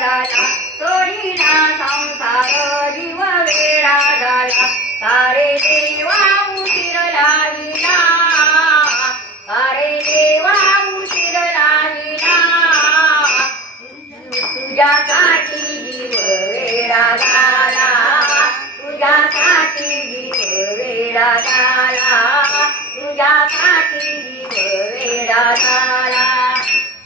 झाला सोडिला संसार जीव वेडा झाला सारे देवा उशीर लाविला सारे देवा उशीर लाविला तुझ्यासाठी जीव वेडा झाला तुझ्यासाठी जीव वेडा झाला तुझ्यासाठी जीव वेडा झाला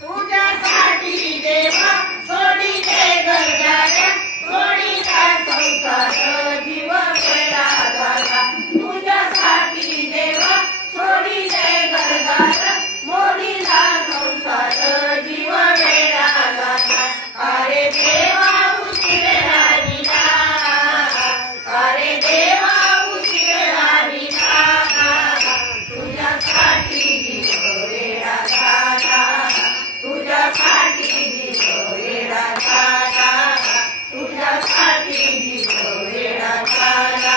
तुझ्यासाठी देवा सोडिले गरजाऱ्या सोडिला संसार जीव वेडा झाला तुझ्यासाठी देवा सोडिले गरजाऱ्या मोडीला संसार जीव वेडा झाला अरे देवा उशीर लाविला अरे देवा उशीर लाविला तुझ्यासाठी जीव वेडा झाला तुझ्यासाठी जीव वेडा झाला तुझ्यासाठी जीव वेडा झाला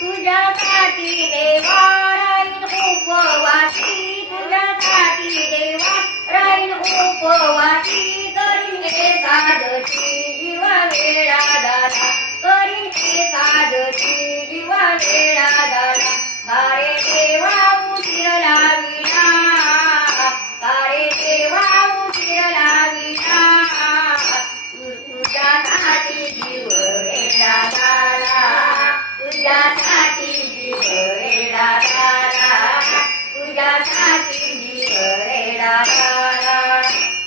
तुझ्यासाठी देवा राहीन उपवासी तुझ्यासाठी देवा राहीन उपवासी करीन एकादशी जीव वेडा झाला करीन एकादशी जीव वेडा झाला सारे देवा उशीर लाविला सारे देवा उशीर लाविला तुझ्यासाठी जीव वेडा झाला तुझ्यासाठी जीव वेडा झाला तुझ्यासाठी जीव वेडा झाला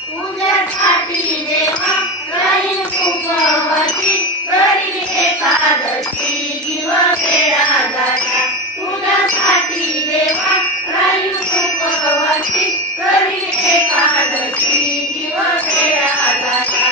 तुझ्यासाठी देवा राहील उपवासी करील एकादशी जीव वेडा झाला तुझ्यासाठी देवा राहील उपवासी करील एकादशी जीव वेडा झाला